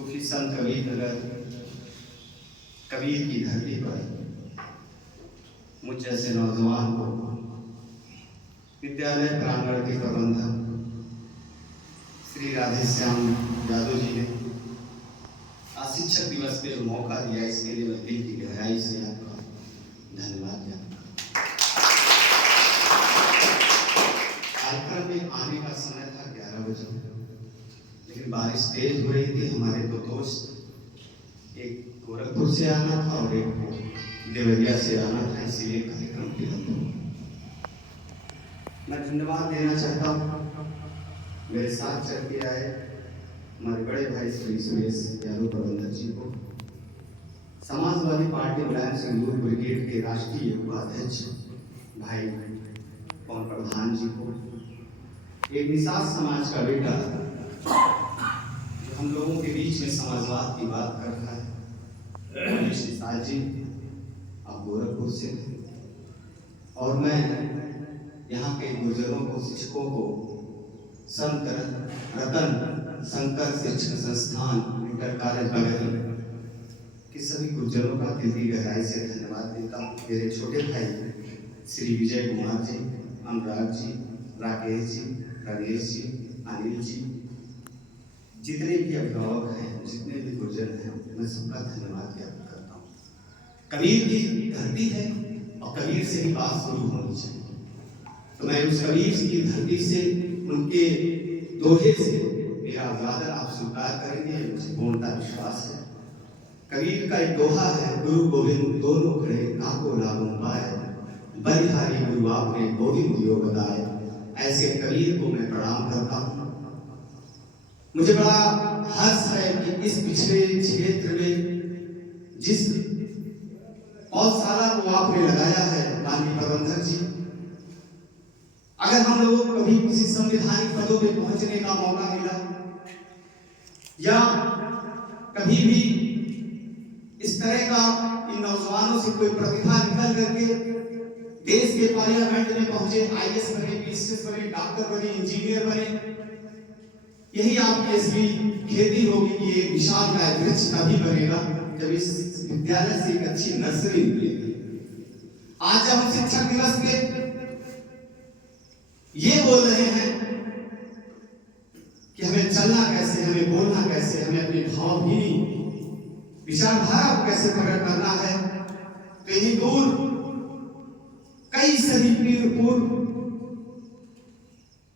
सूफी संत कबीर नगर कबीर की धरती पर मुझ जैसे नौजवान को विद्यालय प्रांगण के प्रबंधक श्री राधेश्याम यादव जी ने आज शिक्षक दिवस पे जो मौका दिया, इसके लिए मैं दिल की गहराई से आपका धन्यवाद ज्ञापन करता हूं। कार्यक्रम में आने का समय था 11 बजे, लेकिन बारिश तेज हो रही थी। हमारे दो दोस्त, एक गोरखपुर से आना था और एक देवरिया से आना था, इसीलिए कार्यक्रम विलंब हो गया। मैं धन्यवाद देना चाहता हूँ मेरे साथ चल के आए हमारे बड़े भाई श्री सुरेश यादव प्रबंधक जी को, Samajwadi party Mulayam Singh youth brigade के राष्ट्रीय उपाध्यक्ष भाई पवन प्रधान जी को, एक निषाद समाज का बेटा जो हम लोगों के बीच में समाजवाद की बात कर रहा है, निषाद जी आप गोरखपुर से, और मैं यहाँ के गुर्जरों को, शिक्षकों को, संत रतन शंकर शिक्षण संस्थान इंटर कॉलेज बगल के सभी गुर्जरों का दिल की गहराई से धन्यवाद देता हूँ। मेरे छोटे भाई श्री विजय कुमार जी, अनुराग जी, राकेश जी, राजेश जी, अनिल जी, जितने भी अभिभावक हैं, जितने भी गुर्जर हैं, मैं सबका धन्यवाद ज्ञापन करता हूँ। कबीर की धरती है और कबीर से ही बात शुरू होनी चाहिए, तो मैं उस कबीर की धरती से, उनके दोहे से मेरा अभिवादन आप स्वीकार करेंगे, मुझे पूर्णता विश्वास है। कबीर का एक दोहा है, गुरु गोविंद दोनों खड़े काको लागू पाए, बलिहारी गुरु आपने गोविंद दियो बताए। ऐसे कबीर को मैं प्रणाम करता हूँ। मुझे बड़ा हर्ष है कि इस पिछले क्षेत्र में जिस पौधशाला को आपने लगाया है माननीय प्रबंधक जी, अगर हम लोगों को कभी किसी संवैधानिक पदों पे पहुंचने का मौका मिला या कभी भी इस तरह का इन नौजवानों से कोई प्रतिभा निकल करके देश के पार्लियामेंट में पहुंचे, आईएएस बने, पीसीएस बने, डॉक्टर बने, इंजीनियर बने, यही आपकी असली खेती होगी कि एक विशाल का वृक्ष तभी बनेगा जब इस विद्यालय से एक अच्छी नर्सरी निकलेगी। आज जब हम शिक्षक दिवस पे ये बोल रहे हैं कि हमें चलना कैसे, हमें बोलना कैसे, हमें अपनी भावभीनी विचारधारा को कैसे प्रकट करना है, तो यही दूर कई सदी पूर्व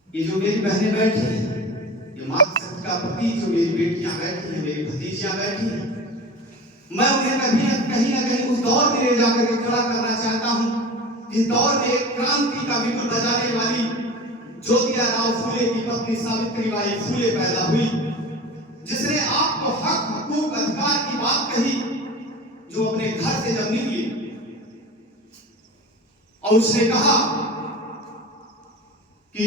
ये जो मेरी बहनें बैठी हैं, ये मातृशक्ति का प्रतीक जो मेरी बेटियां बैठी हैं, मेरी भतीजियां बैठी हैं, मैं उन्हें कहीं ना कहीं उस दौर में ले जाकर के खड़ा करना चाहता हूं जिस दौर में एक क्रांति का बिगुल बजाने वाली ज्योतिराव फूले की पत्नी सावित्रीबाई फूले पैदा हुई, जिसने आपको हक, हकूक, अधिकार की बात कही, जो अपने घर से जब निकली और उसने कहा कि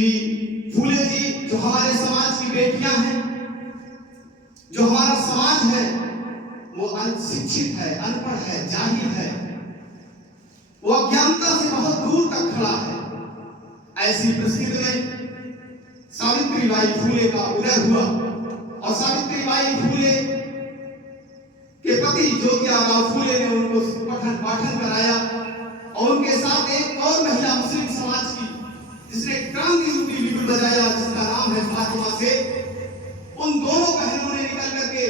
फूले जी, जो हमारे समाज की बेटियां हैं, जो हमारा समाज है, वो अशिक्षित है, अनपढ़ है, जाहिल है, वो अज्ञानता से बहुत दूर तक खड़ा है। ऐसी परिस्थिति में सावित्रीबाई फूले का उदय हुआ और सावित्रीबाई फूले के पति ज्योतिराव फूले ने उनको पठन पाठन कराया और उनके साथ एक और महिला मुस्लिम समाज की जिसने क्रांति रूपी बिगुल बजाया, जिसका नाम है फातिमा शेख। उन दोनों बहनों ने निकल करके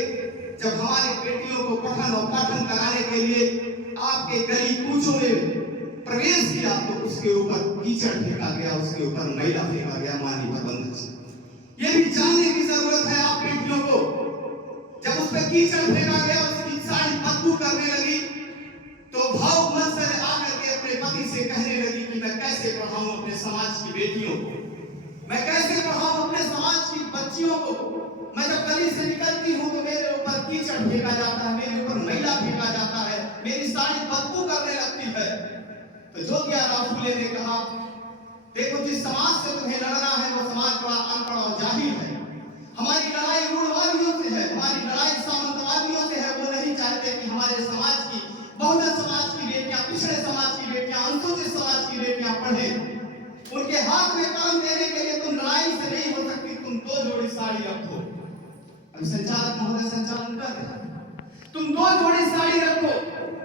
जब हमारी बेटियों को पठन और पाठन कराने के लिए आपके गली कूचों में प्रवेश किया, तो उसके ऊपर कीचड़ फेंका गया, उसके ऊपर मैला फेंका गया। माननीय प्रबंधक जी, ये भी जानने की जरूरत है आप बेटियों को, जब उस पर कीचड़ फेंका गया, उसकी साड़ी बदबू करने लगी, तो भाव मन से आकर के अपने पति से कहने लगी कि मैं कैसे पढ़ाऊं अपने समाज की बेटियों को, मैं कैसे पढ़ाऊं अपने समाज की बच्चियों को। मैं जब गली से निकलती हूं तो मेरे ऊपर कीचड़ फेंका जाता है, मेरे ऊपर मैला फेंका जाता है, मेरी साड़ी बदबू करने लगती है। तो ज्योतिराव फूले ने कहा, देखो जिस समाज से तुम्हें लड़ना है वो समाज बड़ा अनपढ़ और जाहिल है। हमारी लड़ाई रूढ़वादियों से है, हमारी लड़ाई सामंतवादियों से है। वो नहीं चाहते कि हमारे समाज की, बहुजन समाज की बेटियां, पिछड़े समाज की बेटियां, अनुसूचित समाज की बेटियां पढ़े। उनके हाथ में कलम देने के लिए तुम लड़ाई से नहीं हो सकती, तुम दो जोड़ी साड़ी रखो। अभी संचालक महोदय संचालन तुम दो जोड़ी साड़ी रखो,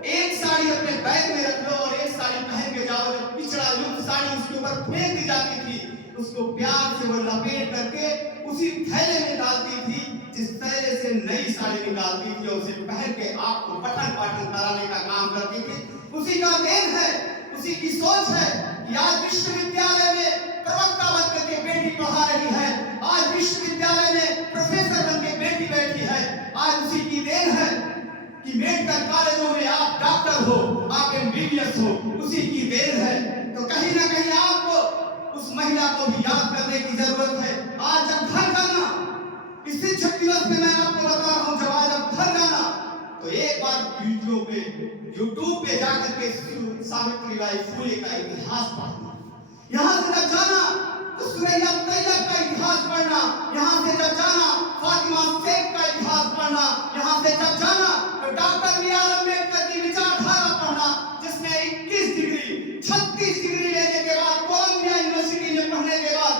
एक साड़ी अपने बैग में रख लो और एक साड़ी पहन के जाओ। जब पिछड़ा युग साड़ी उसके ऊपर फेंक दी जाती थी, उसको प्यार से वो लपेट करके उसी थैले में डालती थी जिस थैले से नई साड़ी निकालती थी और उसे पहन के आपको पठन पाठन कराने का काम करती थी। उसी का देन है, उसी की सोच है कि आज विश्वविद्यालय में प्रवक्ता बन करके बेटी पढ़ा रही है, आज विश्वविद्यालय में प्रोफेसर बन के बेटी बैठी है। आज उसी की देन है कि मेडिकल कॉलेजों में आप डॉक्टर हो, आप एमबीबीएस हो, उसी की देन है। तो कहीं ना कहीं आपको उस महिला को भी याद करने की जरूरत है। आज जब घर जाना, इस शिक्षक दिवस पे मैं आपको बता रहा हूं, जब आज जब घर जाना तो एक बार वीडियो पे यूट्यूब पे जाकर के सावित्रीबाई फुले का इतिहास पढ़ना। यहाँ से जब जाना तो सुरैया तैयब का इतिहास पढ़ना, यहाँ से जब जाना फातिमा शेख का इतिहास पढ़ना, यहाँ से जब जाना तो डॉक्टर बी आर अम्बेडकर की विचारधारा पढ़ना, जिसने 21 डिग्री 36 डिग्री लेने के बाद कोलंबिया यूनिवर्सिटी में पढ़ने के बाद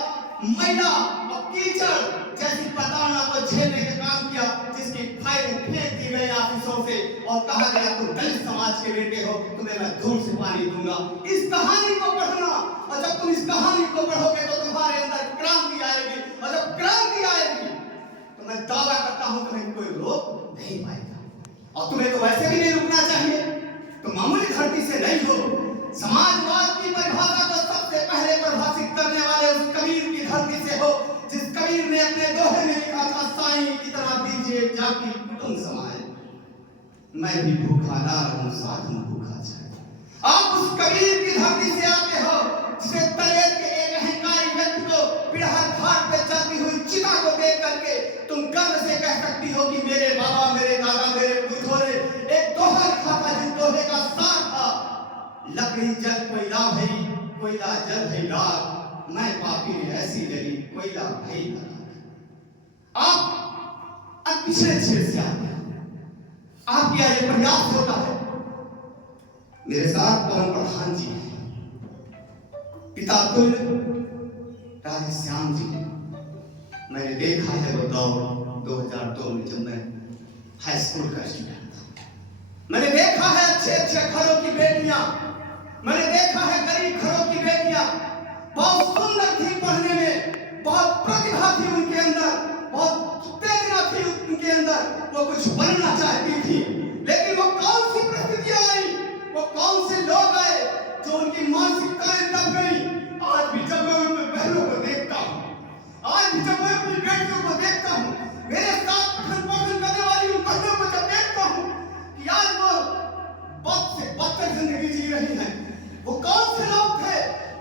महिला और कीचड़ जैसी प्रताड़ना को झेलने का काम किया, जिसकी फाइल फेंक दी गई ऑफिसों से और कहा गया तुम दलित समाज के बेटे हो, तुम्हें मैं धूल से पानी दूंगा। इस कहानी को पढ़ना, और जब तुम इस कहानी को पढ़ोगे तो तुम्हारे अंदर क्रांति आएगी, और जब क्रांति आएगी तो मैं दावा करता हूं तुम्हें कोई रोक नहीं पाएगा। और तुम्हें तो वैसे भी नहीं रुकना चाहिए, तुम मामूली धरती से नहीं हो। समाजवाद की परिभाषा को सबसे पहले परिभाषित करने वाले उस कबीर की धरती से हो, जिस कबीर ने अपने दोहे में लिखा था, साईं की तरह दीजिए जाकी कुटुंब समाए, मैं भी भूखा ना रहूं साथ में भूखा जाए। आप उस कबीर की धरती से आते हो, जिसे तलेर के एक अहंकारी व्यक्ति को पिड़हर घाट पे चलती हुई चिता को देख करके तुम गर्व से कह सकती हो कि मेरे बाबा, मेरे दादा, मेरे बुजुर्गों ने एक दोहा लिखा था, जिस दोहे का सार था, लकड़ी जल कोयला भई, कोयला जल भई राख, मैं पापी ने ऐसी जली, कोयला भई राख। आप पिछले क्षेत्र से आते हैं, आप क्या ये प्रयास होता है। मेरे साथ पवन प्रधान जी हैं, पिता तुल्य राधे श्याम जी। मैंने देखा है वो दौर 2002 में, जब मैं हाई स्कूल का स्टूडेंट था। मैंने देखा है अच्छे अच्छे घरों की बेटियां, मैंने देखा है गरीब घरों की बेटियां, बहुत सुंदर थी पढ़ने में, बहुत प्रतिभा थी उनके अंदर, बहुत उत्तेजना थी उनके अंदर, वो कुछ बनना चाहती थी। लेकिन वो कौन सी परिस्थितियां आई, वो कौन से लोग आए जो उनकी मानसिकताएं दब गई। आज भी जब मैं उन बहनों को देखता हूँ, आज भी जब मैं अपनी बेटियों को देखता हूँ, मेरे साथ पठन पाठन करने वाली उन बहनों को जब देखता हूँ कि आज वो बहुत से बदतर जिंदगी जी रही है, वो कौन से लोग थे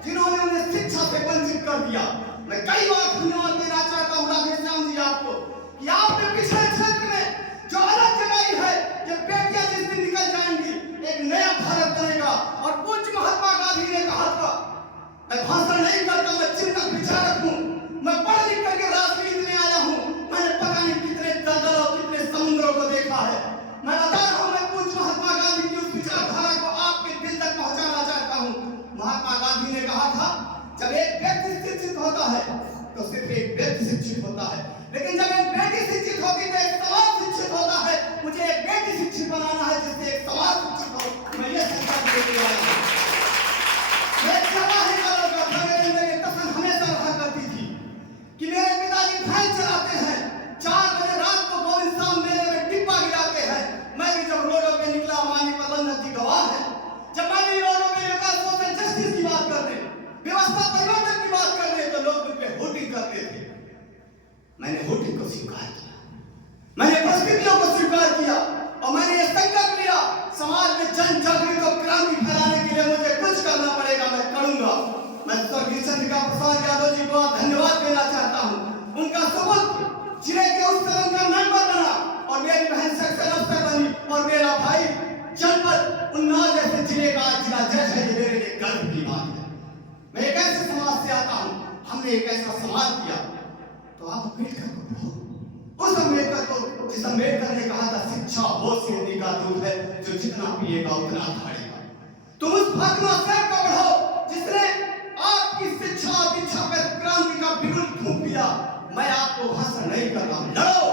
जिन्होंने उन्हें शिक्षा से वंचित कर दिया। मैं कई बार धन्यवाद देना चाहता हूँ राधे श्याम जी आपको, कि आपने पिछले क्षेत्र में जो अलग जगाई है, कि बेटियां जिस दिन निकल जाएंगी एक नया भारत बनेगा। और पूज्य महात्मा गांधी ने कहा था, मैं भाषण नहीं करता, मैं चिंतक विचारक हूँ, मैं पढ़ लिख करके राजनीति में आया हूँ, मैंने पता नहीं कितने दलदल और कितने समुद्रों को देखा है। मैं बता रहा हूँ, मैं पूज्य महात्मा गांधी की उस विचारधारा को आपके दिल तक पहुंचाना चाहता हूँ। महात्मा गांधी ने कहा था, जब एक व्यक्ति शिक्षित होता है तो सिर्फ एक व्यक्ति शिक्षित होता है, लेकिन जब एक बेटी शिक्षित होती तो एक समाज शिक्षित होता है। मुझे एक बेटी शिक्षित बनाना है जिससे एक समाज शिक्षित हो। मैं ये संकल्प लेके आया हूं। मैं जवाहर लाल का मेरे अंदर एक कसम हमेशा रहा करती थी कि मेरे पिताजी भैंस चलाते हैं, 4 बजे रात को गोविंद शाम मेले में डिब्बा गिराते हैं। मैं भी जब रोडों पे निकला, मानी प्रबंधक जी गवाह है, जब मैं भी रोडों पे निकला सोशल जस्टिस की बात करने, व्यवस्था परिवर्तन की बात करने, तो लोग मुझ पे होर्डिंग करते थे। मैंने होर्डिंग को स्वीकार किया, मैंने परिस्थितियों को स्वीकार किया, और मैंने ये संकल्प लिया, समाज में जन जागृति और क्रांति फैलाने के लिए मुझे कुछ करना पड़ेगा, मैं करूंगा। मैं स्वर्गीय चंद्रिका प्रसाद यादव जी को धन्यवाद देना चाहता हूँ। उनका सुपुत्र जिले के उस सदन का मेंबर बना, और मेरी बहन सेक्शन अफसर बनी, और मेरा भाई जनपद उन्नाव जैसे जिले का जिला जज है। ये मेरे लिए गर्व की बात है। मैं एक ऐसे समाज से आता हूँ, हमने एक ऐसा समाज किया। तो आप अम्बेडकर को पढ़ो, उस अम्बेडकर को जिस अम्बेडकर ने कहा था, शिक्षा वो सिंधी का दूध है जो जितना पिएगा उतना खाएगा। तुम उस फातिमा शेख को पढ़ो जिसने आपकी शिक्षा दीक्षा पर क्रांति का बिगुल फूंक दिया। मैं आपको भाषण नहीं कर रहा हूं, लड़ो।